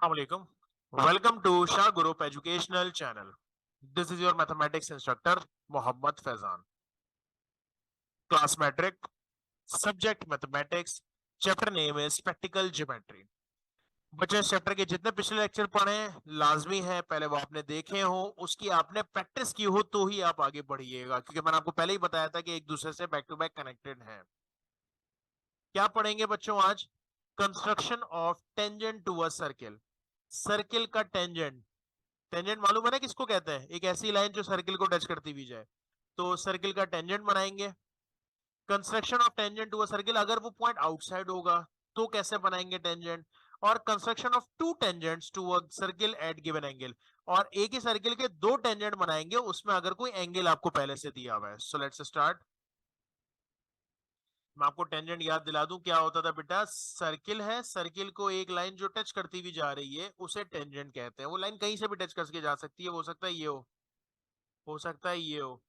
Assalamualaikum. Welcome to Shah Group Educational Channel. This is your mathematics instructor Mohammad Faizan. Class metric, subject mathematics, chapter name is practical geometry. बच्चे इस chapter के जितने पिछले lecture पढ़े हैं लाजमी है पहले वो आपने देखे हो, उसकी आपने प्रैक्टिस की हो तो ही आप आगे बढ़िएगा, क्योंकि मैंने आपको पहले ही बताया था कि एक दूसरे से बैक टू बैक कनेक्टेड है। क्या पढ़ेंगे बच्चों आज? Construction of tangent to a circle. Circle का टेंजेंट, टेंजेंट मालूम है ना किसको कहते हैं? एक ऐसी लाइन जो सर्किल को टच करती हुई जाए, तो सर्किल का टेंजेंट बनाएंगे। Construction of tangent to a circle, अगर वो पॉइंट आउटसाइड होगा तो कैसे बनाएंगे टेंजेंट। और construction of two tangents to a circle at given angle, और एक ही सर्किल के दो टेंजेंट बनाएंगे उसमें अगर कोई एंगल आपको पहले से दिया हुआ है। So let's start. मैं आपको टेंजेंट याद दिला दूं, क्या होता था बेटा? सर्किल है, सर्किल को एक लाइन जो टच करती हुई जा रही है उसे टेंजेंट कहते हैं। वो लाइन कहीं से भी टच करके जा सकती है, हो सकता है ये हो सकता है ये हो,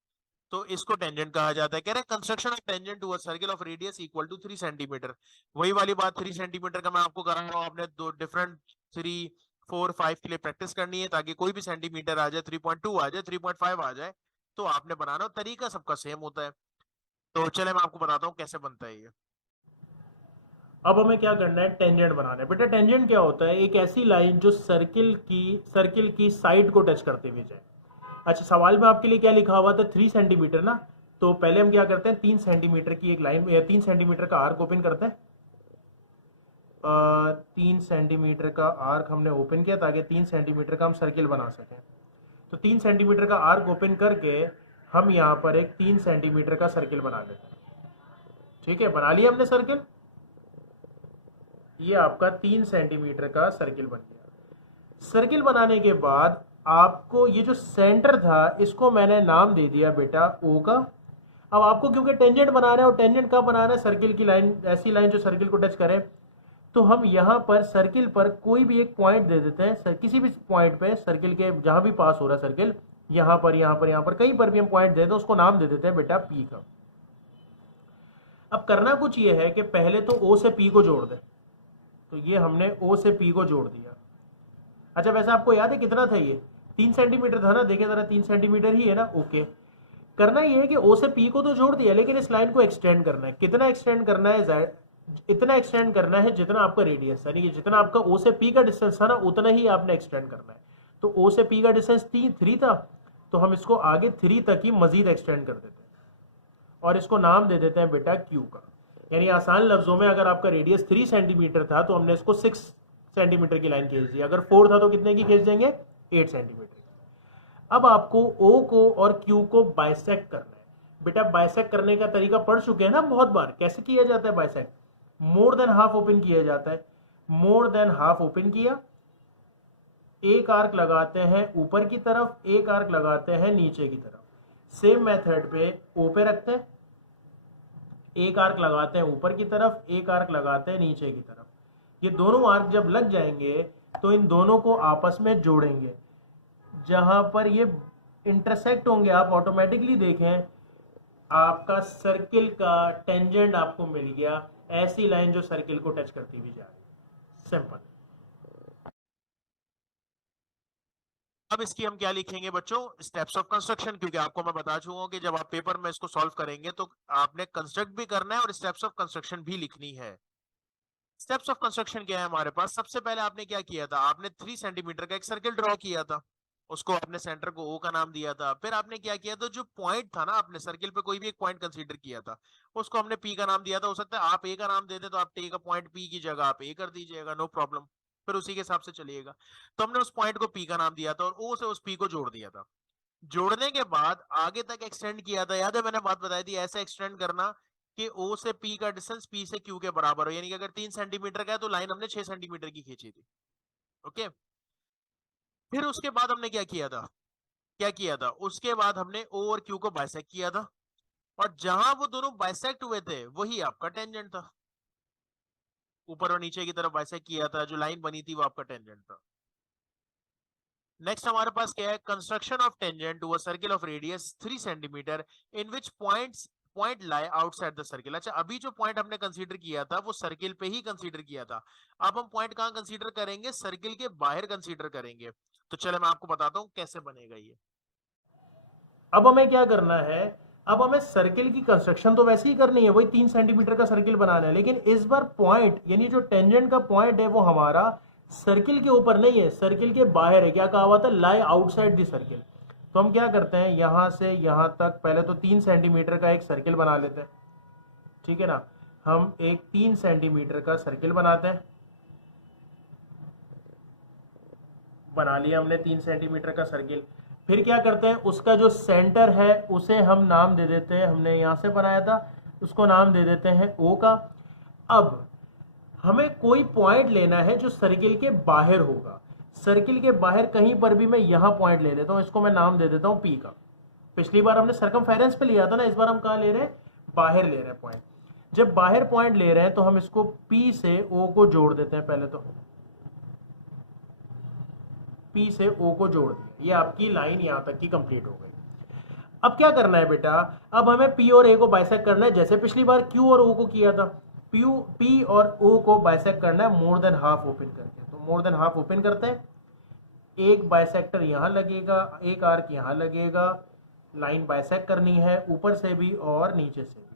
तो इसको टेंजेंट कहा जाता है। कह रहे construction of tangent to a circle of radius equal to 3 centimetre. वही वाली बात, 3 सेंटीमीटर का मैं आपको करा रहा हूं, आपने दो डिफरेंट 3, 4, 5 के लिए प्रैक्टिस करनी है ताकि कोई भी सेंटीमीटर आ जाए, 3.2 आ जाए, 3.5 आ जाए, तो आपने बनाना हो। तरीका सबका सेम होता है। तो चले मैं आपको बताता हूँ कैसे बनता है ये। अब हमें क्या करना है? टेंजेंट बनाना है। बेटा टेंजेंट क्या होता है? एक ऐसी लाइन जो सर्किल की साइड को टच करते हुए जाए। अच्छा, सवाल में आपके लिए क्या लिखा हुआ था? 3 सेंटीमीटर ना। तो पहले हम क्या करते हैं, 3 सेंटीमीटर की एक लाइन या 3 सेंटीमीटर का आर्क ओपन करते हैं। 3 सेंटीमीटर का आर्क हमने ओपन किया ताकि 3 सेंटीमीटर का हम सर्किल बना सकें। तो 3 सेंटीमीटर का आर्क ओपन करके हम यहाँ पर एक 3 सेंटीमीटर का सर्किल बना लेते हैं। ठीक है, बना लिया हमने सर्किल। ये आपका 3 सेंटीमीटर का सर्किल बन गया। सर्किल बनाने के बाद आपको ये जो सेंटर था इसको मैंने नाम दे दिया बेटा ओ का। अब आपको क्योंकि टेंजेंट बना रहे हैं और टेंजेंट कब बना रहे हैं? सर्किल की लाइन, ऐसी लाइन जो सर्किल को टच करे। तो हम यहाँ पर सर्किल पर कोई भी एक पॉइंट दे देते हैं, किसी भी पॉइंट पे सर्किल के जहां भी पास हो रहा है सर्किल, यहाँ पर यहाँ पर यहाँ पर कहीं पर भी हम पॉइंट दे दें, उसको नाम दे देते हैं बेटा पी का। अब करना कुछ ये है कि पहले तो ओ से पी को जोड़ दें। तो ये हमने ओ से पी को जोड़ दिया। अच्छा, वैसे आपको याद है कितना था ये? 3 सेंटीमीटर था ना, देखे जरा, 3 सेंटीमीटर ही है ना। ओके, करना ये है कि ओ से पी को तो जोड़ दिया, लेकिन इस लाइन को एक्सटेंड करना है। कितना एक्सटेंड करना है? इतना एक्सटेंड करना है जितना आपका रेडियस, यानी कि जितना आपका ओ से पी का डिस्टेंस था ना उतना ही आपने एक्सटेंड करना है। तो ओ से पी का डिस्टेंस 3 था, तो हम इसको आगे 3 तक ही मजीद एक्सटेंड कर देते हैं और इसको नाम दे देते हैं बेटा क्यू का। यानी आसान लफ्जों में, अगर आपका रेडियस 3 सेंटीमीटर था तो हमने इसको 6 सेंटीमीटर की लाइन खींच दी। अगर 4 था तो कितने की खींच देंगे? 8 सेंटीमीटर। अब आपको ओ को और क्यू को बाइसेक्ट करना है। बेटा बाइसेक्ट करने का तरीका पढ़ चुके हैं ना बहुत बार, कैसे किया जाता है bisect? More than half open किया जाता है। मोर देन हाफ ओपन किया, एक आर्क लगाते हैं ऊपर की तरफ, एक आर्क लगाते हैं नीचे की तरफ। सेम मेथड पे ओ पे रखते हैं, एक आर्क लगाते हैं ऊपर की तरफ, एक आर्क लगाते हैं नीचे की तरफ। ये दोनों आर्क जब लग जाएंगे तो इन दोनों को आपस में जोड़ेंगे। जहां पर ये इंटरसेक्ट होंगे आप ऑटोमेटिकली देखें आपका सर्किल का टेंजेंट आपको मिल गया। ऐसी लाइन जो सर्किल को टच करती हुई जा रही है। सिंपल। अब इसकी हम क्या लिखेंगे बच्चों? स्टेप्स ऑफ कंस्ट्रक्शन, क्योंकि आपको मैं बता चुका हूं कि जब आप पेपर में इसको सॉल्व करेंगे तो आपने कंस्ट्रक्ट भी करना है और स्टेप्स ऑफ कंस्ट्रक्शन भी लिखनी है। स्टेप्स ऑफ कंस्ट्रक्शन क्या है हमारे पास? सबसे पहले आपने क्या किया था? आपने 3 सेंटीमीटर का एक सर्किल ड्रॉ किया था, उसको आपने सेंटर को ओ का नाम दिया था। फिर आपने क्या किया था? जो पॉइंट था ना, आपने सर्किल पे कोई भी एक पॉइंट कंसीडर किया था, उसको हमने पी का नाम दिया था। हो सकता है आप ए का नाम दे दे, तो आप टे का पॉइंट पी की जगह आप ए कर दीजिएगा, नो प्रॉब्लम, फिर उसी के हिसाब से चलिएगा। तो हमने उस पॉइंट को पी का नाम दिया था और ओ से उस पी को जोड़ दिया था। जोड़ने के बाद आगे तक एक्सटेंड किया था, याद है मैंने बात बताई थी, ऐसे एक्सटेंड करना कि ओ से पी का डिस्टेंस पी से क्यू के बराबर हो। यानी कि अगर 3 सेंटीमीटर का है तो लाइन हमने 6 सेंटीमीटर की खींची थी। ओके, फिर उसके बाद हमने क्या किया था? क्या किया था उसके बाद? हमने ओ और क्यू को बाइसेक्ट किया था, और जहां वो दोनों बाइसेक्ट हुए थे वही आपका टेंजेंट था। ऊपर और नीचे की तरफ बाइसेक्ट किया था, जो लाइन बनी थी वो आपका टेंजेंट था। नेक्स्ट हमारे पास क्या है? Construction of tangent to a circle of radius 3 centimetre in which points point lie outside the circle. अच्छा, अभी जो पॉइंट हमने कंसीडर किया था वो सर्किल पे ही कंसीडर किया था, अब हम पॉइंट कहां कंसीडर करेंगे, सर्किल के बाहर कंसीडर करेंगे। तो चलो मैं आपको बताता हूं कैसे बनेगा ये। अब हमें क्या करना है, अब हमें सर्किल की कंस्ट्रक्शन तो वैसे ही करनी है, वही 3 सेंटीमीटर का सर्किल बनाना है, लेकिन इस बार पॉइंट यानी जो टेंजेंट का पॉइंट है वो हमारा सर्किल के ऊपर नहीं है, सर्किल के बाहर है। क्या कहा हुआ था, लाई आउटसाइड द सर्किल। तो हम क्या करते हैं, यहां से यहां तक पहले तो 3 सेंटीमीटर का एक सर्किल बना लेते हैं, ठीक है ना। हम एक 3 सेंटीमीटर का सर्किल बनाते हैं, बना लिया हमने 3 सेंटीमीटर का सर्किल। फिर क्या करते हैं, उसका जो सेंटर है उसे हम नाम दे देते हैं, हमने यहां से बनाया था, उसको नाम दे देते हैं ओ का। अब हमें कोई पॉइंट लेना है जो सर्किल के बाहर होगा, सर्किल के बाहर कहीं पर भी मैं यहां पॉइंट ले लेता हूं, इसको मैं नाम दे देता हूं पी का। पिछली बार हमने सर्कमफेरेंस पे लिया था ना, इस बार हम कहां ले रहे हैं, बाहर ले रहे हैं पॉइंट। जब बाहर पॉइंट ले रहे हैं तो हम इसको पी से ओ को जोड़ देते हैं, पहले तो पी से ओ को जोड़ दिया, ये आपकी लाइन यहां तक की कंप्लीट हो गई। अब क्या करना है बेटा, अब हमें पी और ए को बाइसेक्ट करना है, जैसे पिछली बार क्यू और ओ को किया था। पी और ओ को बाइसेक्ट करना है मोर देन हाफ ओपन करके, तो मोर देन हाफ ओपन करते हैं, एक बाइसेक्टर यहां लगेगा, एक आर्क यहां लगेगा, लाइन बाइसेक्ट करनी है ऊपर से भी और नीचे से भी,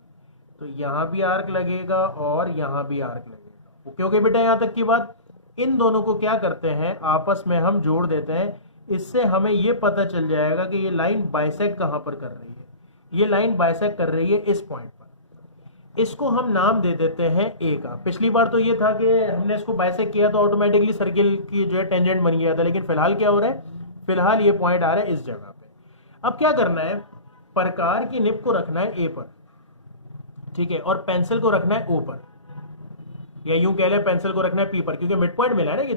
तो यहां भी आर्क लगेगा और यहां भी आर्क लगेगा। ओके ओके बेटा, यहां तक की बात। इन दोनों को क्या करते हैं, आपस में हम जोड़ देते हैं, इससे हमें ये पता चल जाएगा कि ये लाइन बाइसेक्ट कहां पर कर रही है। ये लाइन बाइसेक्ट कर रही है इस पॉइंट पर, इसको हम नाम दे देते हैं ए का। पिछली बार तो ये था कि हमने इसको बाइसेक्ट किया तो ऑटोमेटिकली सर्किल की जो है टेंजेंट बन गया था, लेकिन फिलहाल क्या हो रहा है, फिलहाल ये पॉइंट आ रहा है इस जगह पे। अब क्या करना है, प्रकार की निब को रखना है ए पर, ठीक है, और पेंसिल को रखना है ओ पर, या यूं कह ले पेंसिल को रखना है पी पर, क्योंकि मिड पॉइंट मिला है ना ये।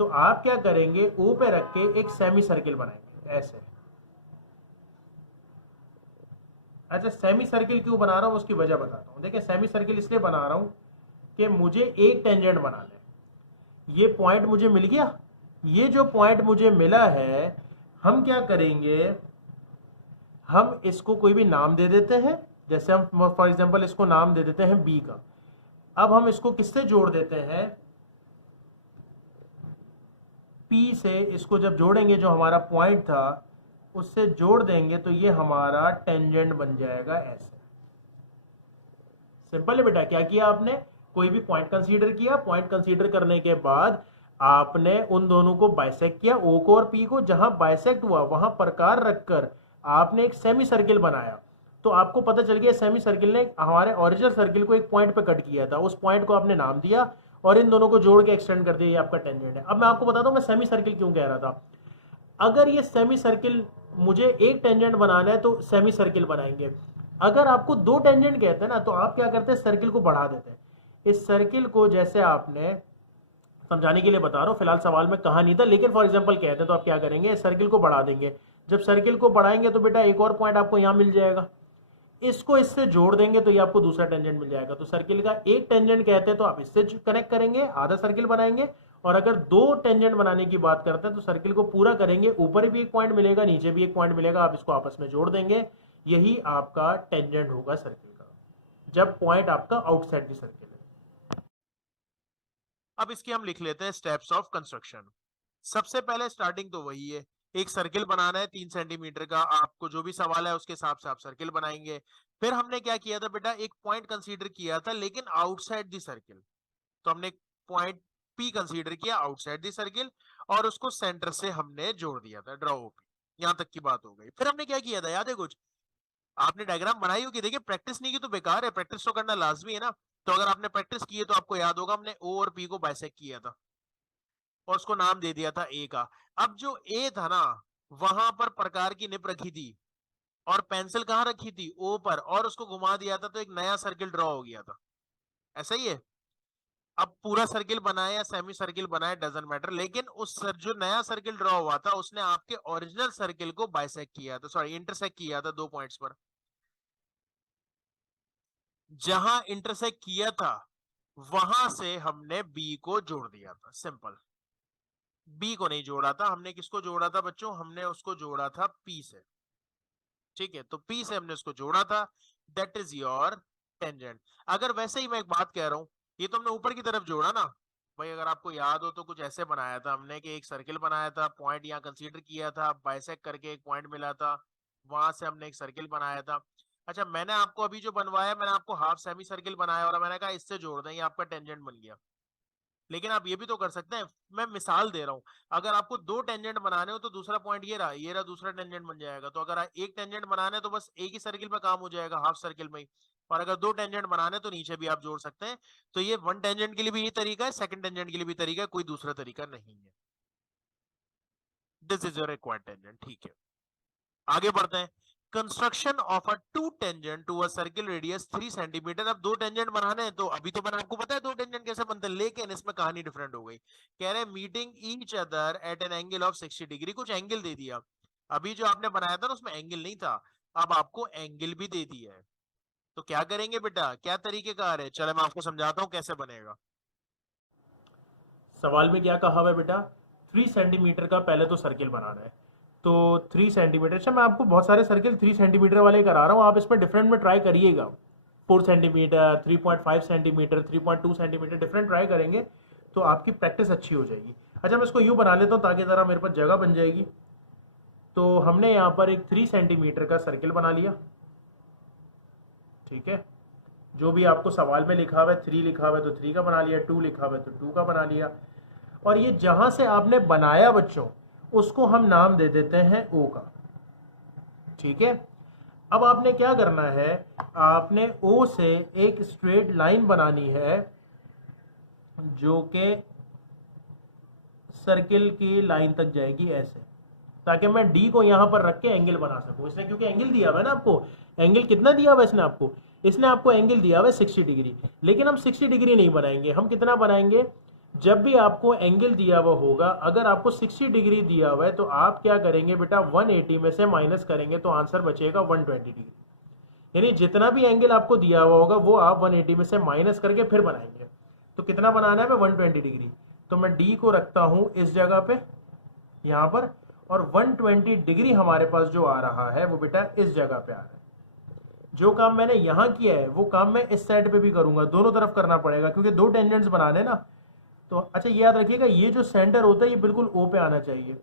तो आप क्या करेंगे, ओ पे रख के एक सेमी सर्किल बनाएंगे ऐसे। अच्छा, सेमी सर्किल क्यों बना रहा हूं उसकी वजह बताता हूं। देखिए, सेमी सर्किल इसलिए बना रहा हूं कि मुझे एक टेंजेंट बनाना है। ये पॉइंट मुझे मिल गया, ये जो पॉइंट मुझे मिला है, हम क्या करेंगे, हम इसको कोई भी नाम दे देते हैं, जैसे हम फॉर एग्जांपल इसको नाम दे देते हैं बी का। अब हम इसको किससे जोड़ देते हैं, पी से इसको जब जोड़ेंगे, जो हमारा पॉइंट था उससे जोड़ देंगे, तो ये हमारा टेंजेंट बन जाएगा ऐसे। सिंपल है बेटा, क्या किया आपने, कोई भी पॉइंट कंसीडर किया, पॉइंट कंसीडर करने के बाद आपने उन दोनों को बाइसेक्ट किया, ओ को और पी को, जहां बाइसेक्ट हुआ वहां प्रकार रखकर आपने एक सेमी सर्किल बनाया। तो आपको पता चल गया सेमी सर्किल ने हमारे ओरिजिनल सर्किल को एक पॉइंट पे कट किया था, उस पॉइंट को आपने नाम दिया और इन दोनों को जोड़ के एक्सटेंड कर दिया, ये आपका टेंजेंट है। अब मैं आपको बताता हूं मैं सेमी सर्किल क्यों कह रहा था। अगर ये सेमी सर्किल मुझे एक टेंजेंट बनाना है तो सेमी सर्किल बनाएंगे, अगर आपको दो टेंजेंट कहते हैं ना तो आप क्या करते हैं, सर्किल को बढ़ा देते हैं। इस सर्किल को, जैसे आपने, समझाने के लिए बता रहा हूं, फिलहाल सवाल में कहा नहीं था, लेकिन फॉर एग्जांपल कहते हैं तो आप क्या करेंगे, सर्किल को बढ़ा देंगे। जब सर्किल को बढ़ाएंगे तो बेटा एक और पॉइंट आपको यहां मिल जाएगा, इसको इससे जोड़ देंगे तो ये आपको दूसरा टेंजेंट मिल जाएगा। तो सर्किल का एक टेंजेंट कहते हैं तो आप इससे कनेक्ट करेंगे, आधा सर्किल बनाएंगे। और अगर दो टेंजेंट बनाने की बात करते हैं तो सर्किल को पूरा करेंगे, ऊपर भी एक पॉइंट मिलेगा, नीचे भी एक पॉइंट मिलेगा, आप इसको आपस में जोड़ देंगे, यही आपका टेंजेंट होगा सर्किल का, जब पॉइंट आपका आउटसाइड द सर्किल है। अब इसके हम लिख लेते हैं स्टेप्स ऑफ कंस्ट्रक्शन। सबसे पहले स्टार्टिंग तो वही है, एक सर्किल बनाना है 3 सेंटीमीटर का, आपको जो भी सवाल है उसके हिसाब से आप सर्किल बनाएंगे। फिर हमने क्या किया था बेटा, एक पॉइंट कंसीडर किया था लेकिन आउटसाइड द सर्किल, तो हमने पॉइंट पी कंसीडर किया आउटसाइड द सर्किल और उसको सेंटर से हमने जोड़ दिया था, ड्रॉ ओपी। यहां तक की बात हो गई। फिर हमने क्या किया था, याद है कुछ, आपने डायग्राम बनाई होगी। देखिए, प्रैक्टिस नहीं की तो बेकार है, प्रैक्टिस तो करना लाजमी है ना। तो अगर आपने प्रैक्टिस की है तो आपको याद होगा, हमने ओ और पी को बाइसेक्ट किया था और उसको नाम दे दिया था ए का। अब जो ए था ना, वहां पर प्रकार की निप रखी थी और पेंसिल कहां रखी थी, ओ पर, और उसको घुमा दिया था तो एक नया सर्किल ड्रॉ हो गया था। ऐसा ही है। अब पूरा सर्किल बनाए या सेमी सर्किल बनाए डजंट मैटर, लेकिन उस जो नया सर्किल ड्रॉ हुआ था उसने आपके ओरिजिनल सर्किल को बाइसेक्ट किया था, सॉरी इंटरसेक्ट किया था 2 पॉइंट्स पर। जहां इंटरसेक्ट किया था वहां से हमने बी को जोड़ दिया था, सिंपल। बी को नहीं जोड़ा था हमने, किसको जोड़ा था बच्चों, हमने उसको जोड़ा था पी से। ठीक है, तो पी से हमने उसको जोड़ा था। That is your tangent. अगर वैसे ही मैं एक बात कह रहा हूं, ये तो हमने ऊपर की तरफ जोड़ा ना भाई, अगर आपको याद हो तो कुछ ऐसे बनाया था हमने कि एक सर्किल बनाया था, पॉइंट यहाँ कंसीडर किया था, बाइसेक्ट करके एक पॉइंट मिला था, वहां से हमने एक सर्किल बनाया था। अच्छा, मैंने आपको अभी जो बनवाया, मैंने आपको हाफ सेमी सर्किल बनाया और मैंने कहा इससे जोड़ दें, ये आपका टेंजेंट बन गया। लेकिन आप ये भी तो कर सकते हैं, मैं मिसाल दे रहा हूं, अगर आपको दो टेंजेंट बनाने हो तो दूसरा पॉइंट ये रहा दूसरा टेंजेंट बन जाएगा। तो अगर एक टेंजेंट बनाने हैं तो बस एक ही सर्किल में काम हो जाएगा, हाफ सर्किल में ही। और अगर दो टेंजेंट बनाने तो नीचे भी आप जोड़ सकते हैं। तो ये वन टेंजेंट के लिए भी ये तरीका है, सेकंड टेंजेंट के लिए भी तरीका है, कोई दूसरा तरीका नहीं है। This is your required tangent. ठीक है, आगे बढ़ते हैं। Construction of a two tangent to a circle radius 3 centimetre. अब दो टेंजेंट बनाने हैं, तो अभी तो मैंने आपको पता है दो टेंजेंट कैसे बनते हैं, लेकिन इसमें कहानी डिफरेंट हो गई। कह रहे हैं meeting each other at an angle of 60 degree. कुछ एंगल दे दिया, अभी जो आपने बनाया था ना उसमें एंगल नहीं था, अब आपको एंगल भी दे दिया है। तो क्या करेंगे बेटा, क्या तरीके कार है, चलो मैं आपको समझाता हूँ कैसे बनेगा। सवाल में क्या कहा हुआ है बेटा, 3 सेंटीमीटर का पहले तो सर्किल बनाना है। तो 3 सेंटीमीटर, अच्छा मैं आपको बहुत सारे सर्किल 3 सेंटीमीटर वाले करा रहा हूँ, आप इसमें डिफरेंट में ट्राई करिएगा। 4 centimetre, 3.5 centimetre, 3.2 centimetre, different try करेंगे तो आपकी प्रैक्टिस अच्छी हो जाएगी। अच्छा मैं इसको यूँ बना लेता हूँ ताकि ज़रा मेरे पास जगह बन जाएगी। तो हमने यहाँ पर एक 3 सेंटीमीटर का सर्किल बना लिया, ठीक है। जो भी आपको सवाल में लिखा हुआ है 3 लिखा हुआ है तो 3 का बना लिया, 2 लिखा हुआ है तो 2 का बना लिया। और ये जहां से आपने बनाया बच्चों, उसको हम नाम दे देते हैं ओ का, ठीक है। अब आपने क्या करना है, आपने ओ से एक स्ट्रेट लाइन बनानी है जो कि सर्किल की लाइन तक जाएगी ऐसे, ताकि मैं डी को यहां पर रख के एंगल बना सकूं। इसने क्योंकि एंगल दिया हुआ है ना आपको, एंगल कितना दिया हुआ है इसने आपको, इसने आपको एंगल दिया हुआ है 60 डिग्री। लेकिन हम 60 डिग्री नहीं बनाएंगे, हम कितना बनाएंगे, जब भी आपको एंगल दिया हुआ होगा, अगर आपको 60 डिग्री दिया हुआ है तो आप क्या करेंगे बेटा, 180 में से माइनस करेंगे तो आंसर बचेगा 120 डिग्री। यानी जितना भी एंगल आपको दिया हुआ होगा वो आप 180 में से माइनस करके फिर बनाएंगे। तो कितना बनाना है, मैं 120 डिग्री। तो मैं डी को रखता हूं इस जगह पे, यहां पर, और 120 डिग्री हमारे पास जो आ रहा है वो बेटा इस जगह पे आ रहा है। जो काम मैंने यहां किया है वो काम मैं इस साइड पे भी करूंगा, दोनों तरफ करना पड़ेगा क्योंकि दो टेंजेंट्स बनाने ना। तो अच्छा ये याद रखिएगा, ये जो सेंटर होता है ये बिल्कुल ओ पे आना चाहिए।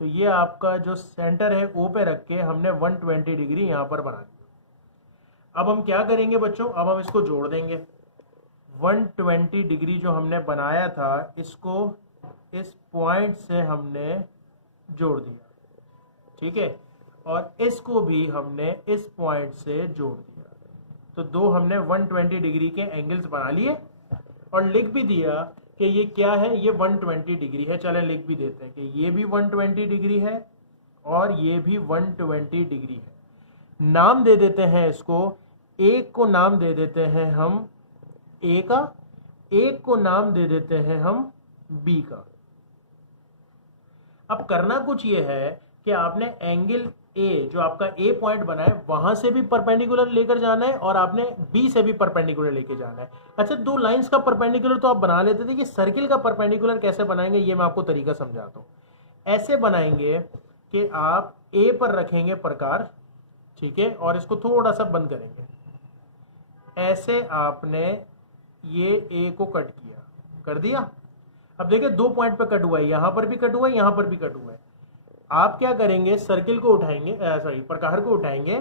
तो ये आपका जो सेंटर है ओ पे रख के हमने 120 डिग्री यहां पर बना दिया। अब हम क्या करेंगे बच्चों, अब हम इसको जोड़ देंगे। 120 डिग्री जो हमने बनाया था इसको इस पॉइंट से हमने जोड़ दिया, ठीक है, और इसको भी हमने इस पॉइंट से जोड़ दिया। तो दो हमने 120 डिग्री के एंगल्स बना लिए और लिख भी दिया कि ये क्या है, ये 120 डिग्री है। चलें लिख भी देते हैं कि ये भी 120 डिग्री है और ये भी 120 डिग्री है। नाम दे देते हैं इसको, एक को नाम दे देते हैं हम ए का, एक को नाम दे देते हैं हम बी का। अब करना कुछ ये है कि आपने एंगल ए जो आपका ए पॉइंट बना है वहां से भी परपेंडिकुलर लेकर जाना है और आपने बी से भी परपेंडिकुलर लेके जाना है। अच्छा दो लाइंस का परपेंडिकुलर तो आप बना लेते थे, कि सर्किल का परपेंडिकुलर कैसे बनाएंगे ये मैं आपको तरीका समझाता हूं। ऐसे बनाएंगे कि आप ए पर रखेंगे प्रकार, ठीक है, और इसको थोड़ा सा बंद करेंगे। ऐसे आपने ये ए को कट किया, कर दिया। अब देखिए दो पॉइंट पे कट हुआ है, यहां पर भी कट हुआ है, यहां पर भी कट हुआ है। आप क्या करेंगे, सर्किल को उठाएंगे, सॉरी प्रकार को उठाएंगे,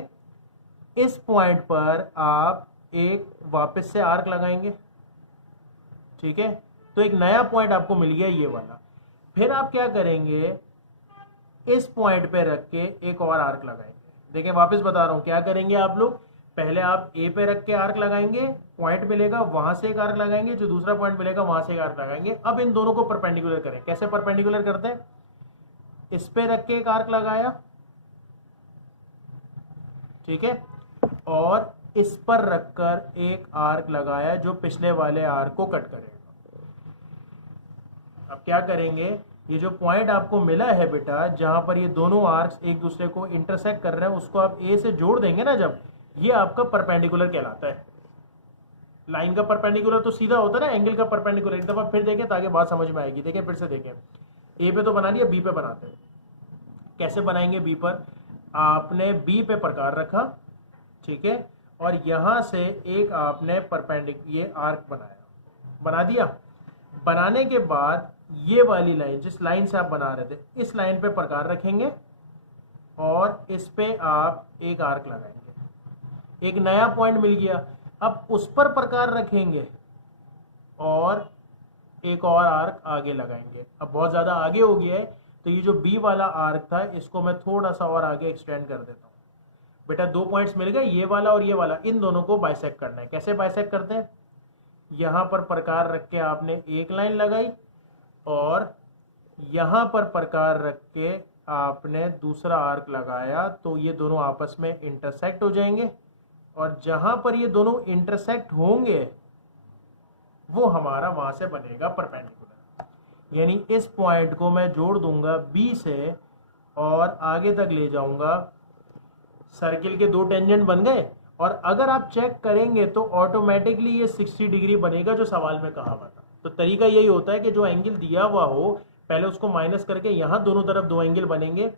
इस पॉइंट पर आप एक वापस से आर्क लगाएंगे, ठीक है। तो एक नया पॉइंट आपको मिल गया ये वाला। फिर आप क्या करेंगे, इस पॉइंट पे रख के एक और आर्क लगाएंगे। देखिए वापस बता रहा हूं क्या करेंगे आप लोग, पहले आप ए पे रख के आर्क लगाएंगे, पॉइंट मिलेगा वहां से एक आर्क लगाएंगे, जो दूसरा पॉइंट मिलेगा वहां से एक आर्क लगाएंगे। अब इन दोनों को परपेंडिकुलर करें। कैसे परपेंडिकुलर करते हैं, इस पे रख के एक आर्क लगाया, ठीक है, और इस पर रखकर एक आर्क लगाया जो पिछले वाले आर्क को कट करेगा। अब क्या करेंगे, ये जो पॉइंट आपको मिला है बेटा जहां पर ये दोनों आर्क्स एक दूसरे को इंटरसेक्ट कर रहे हैं, उसको आप ए से जोड़ देंगे ना, जब ये आपका परपेंडिकुलर कहलाता है। लाइन का परपेंडिकुलर तो सीधा होता है ना, एंगल का परपेंडिकुलर। एक दफा फिर देखें ताकि बात समझ में आएगी। देखें फिर से देखें, ए पे तो बना लिया, बी पे बनाते हैं। कैसे बनाएंगे, बी पर आपने बी पे प्रकार रखा, ठीक है, और यहां से एक आपने ये आर्क बना दिया। बनाने के बाद ये वाली लाइन, जिस लाइन से आप बना रहे थे, इस लाइन पे प्रकार रखेंगे और इस पे आप एक आर्क लगाएंगे। एक नया पॉइंट मिल गया। अब उस पर प्रकार रखेंगे और एक और आर्क आगे लगाएंगे। अब बहुत ज्यादा आगे हो गया है, तो ये जो बी वाला आर्क था इसको मैं थोड़ा सा और आगे एक्सटेंड कर देता हूं। बेटा 2 पॉइंट्स मिल गए, ये वाला और ये वाला, इन दोनों को बाइसेक्ट करना है। कैसे बाइसेक्ट करते हैं? यहां पर प्रकार रख के आपने एक लाइन लगाई और यहां पर प्रकार रख के आपने दूसरा आर्क लगाया, तो ये दोनों आपस में इंटरसेक्ट हो जाएंगे और जहां पर ये दोनों इंटरसेक्ट होंगे वो हमारा वहां से बनेगा परपेंडिकुलर। यानी इस पॉइंट को मैं जोड़ दूंगा बी से और आगे तक ले जाऊंगा। सर्किल के 2 टेंजेंट बन गए और अगर आप चेक करेंगे तो ऑटोमेटिकली ये 60 डिग्री बनेगा जो सवाल में कहा हुआ था। तो तरीका यही होता है कि जो एंगल दिया हुआ हो पहले उसको माइनस करके यहां दोनों तरफ 2 एंगल बनेंगे,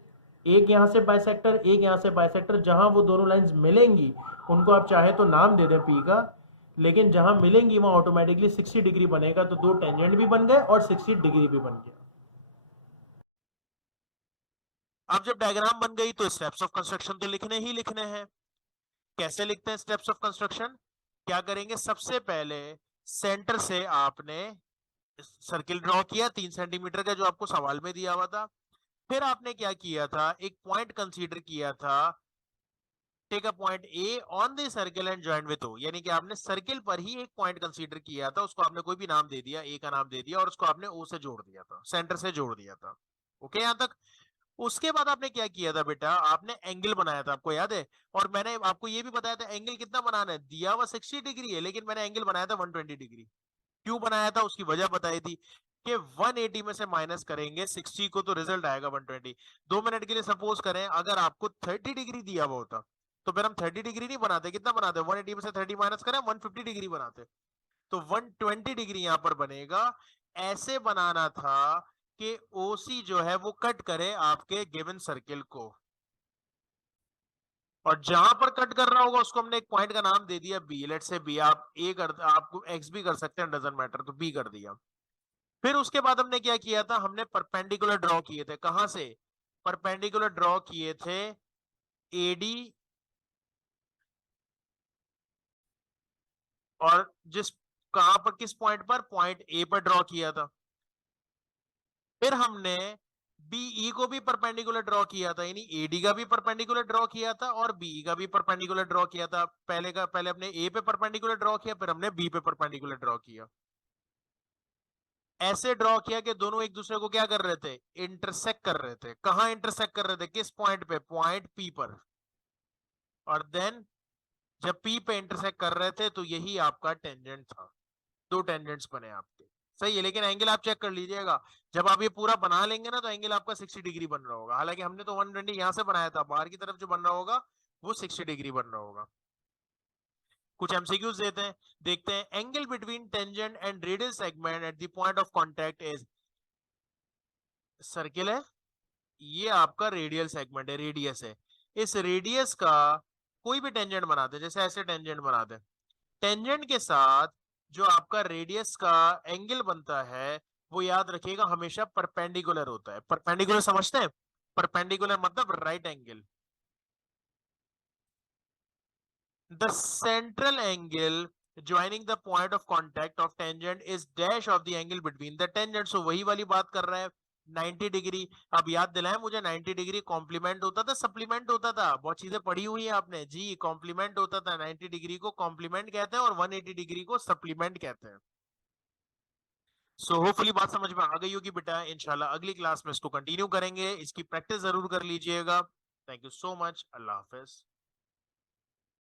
एक यहां से बाइसेक्टर, एक यहां से बाइसेक्टर। जहां वो दोनों लाइंस मिलेंगी उनको आप चाहे तो नाम दे दें पी का, लेकिन जहां मिलेंगी वहां ऑटोमेटिकली 60 डिग्री बनेगा। तो 2 टेंजेंट भी बन गए और 60 डिग्री भी बन गया। अब जब डायग्राम बन गई तो स्टेप्स ऑफ कंस्ट्रक्शन तो लिखने ही लिखने हैं। कैसे लिखते हैं स्टेप्स ऑफ कंस्ट्रक्शन? क्या करेंगे? सबसे पहले सेंटर से आपने सर्किल ड्रॉ किया 3 सेंटीमीटर का, जो आपको सवाल में दिया हुआ था। फिर आपने क्या किया था? एक पॉइंट कंसीडर किया था, take a point A on the circle and join with O, यानी कि आपने सर्किल पर ही एक पॉइंट कंसीडर किया था, उसको आपने कोई भी नाम दे दिया, ए का नाम दे दिया और उसको आपने ओ से जोड़ दिया था, सेंटर से जोड़ दिया था। ओके, यहां तक। उसके बाद आपने क्या किया था बेटा? आपने एंगल बनाया था, आपको याद है? और मैंने आपको ये भी बताया था एंगल कितना बनाना है। दिया हुआ 60 डिग्री है, लेकिन मैंने एंगल बनाया था 120 डिग्री। क्यों बनाया था? उसकी वजह बताई थी कि 180 में से माइनस करेंगे 60 को तो रिजल्ट आएगा 120। 2 मिनट के लिए सपोज करें अगर आपको 30 डिग्री दिया हुआ होता तो फिर हम 30 डिग्री नहीं बनाते, कितना बनाते? 180 में से 30 माइनस करें 150 डिग्री बनाते। तो 120 डिग्री यहां पर बनेगा। ऐसे बनाना था कि ओसी जो है वो कट करे आपके गिवन सर्किल को, और जहां पर कट कर रहा होगा उसको हमने एक पॉइंट का नाम दे दिया बी। लेट से बी, आप ए कर, आपको एक्स भी कर सकते हैं, डजंट मैटर, तो बी कर दिया। फिर उसके बाद हमने क्या किया था? हमने परपेंडिकुलर ड्रॉ किए थे। कहां से परपेंडिकुलर ड्रॉ किए थे? एडी, और जिस कहां पर, किस पॉइंट पर? पॉइंट ए पर ड्रॉ किया था। फिर हमने बीई को भी परपेंडिकुलर ड्रॉ किया था, यानी एडी का भी परपेंडिकुलर ड्रॉ किया था और बीई का भी परपेंडिकुलर ड्रॉ किया था। पहले हमने ए पे परपेंडिकुलर ड्रॉ किया, फिर हमने बी पे परपेंडिकुलर ड्रॉ किया। ऐसे ड्रॉ किया कि दोनों एक दूसरे को क्या कर रहे थे? इंटरसेक्ट कर रहे थे। कहां इंटरसेक्ट कर रहे थे? किस पॉइंट पे? पॉइंट पी पर। और देन जब पी पे इंटरसेक्ट कर रहे थे तो यही आपका टेंजेंट था। 2 टेंजेंट्स बने आपके। सही है, लेकिन एंगल आप चेक कर लीजिएगा। जब आप ये पूरा बना लेंगे ना तो एंगल आपका 60 डिग्री बन रहा होगा। हालांकि हमने तो 120 यहां से बनाया था, बाहर की तरफ जो बन रहा होगा वो 60 डिग्री बन रहा होगा। कुछ एमसीक्यूज देते हैं, देखते हैं। Angle between tangent and radial segment at the point of contact is, circle है, ये आपका रेडियल सेगमेंट है, रेडियस है। इस रेडियस का कोई भी टेंजेंट बनाते, जैसे ऐसे टेंजेंट बनाते, टेंजेंट के साथ जो आपका रेडियस का एंगल बनता है वो याद रखिएगा हमेशा परपेंडिकुलर होता है। परपेंडिकुलर समझते हैं? परपेंडिकुलर मतलब right angle. The central angle joining the point of contact of tangent is dash of the angle between the tangent. So वही वाली बात कर रहा है, 90 डिग्री। अब याद दिलाएं मुझे, 90 डिग्री कॉम्प्लीमेंट होता था, सप्लीमेंट होता था? बहुत चीजें पढ़ी हुई है आपने जी। कॉम्प्लीमेंट होता था, 90 डिग्री को कॉम्प्लीमेंट कहते हैं और 180 डिग्री को सप्लीमेंट कहते हैं। सो होपफुली बात समझ में आ गई होगी बेटा। इंशाल्लाह अगली क्लास में इसको कंटिन्यू करेंगे, इसकी प्रैक्टिस जरूर कर लीजिएगा। Thank you so much. Allah Hafiz.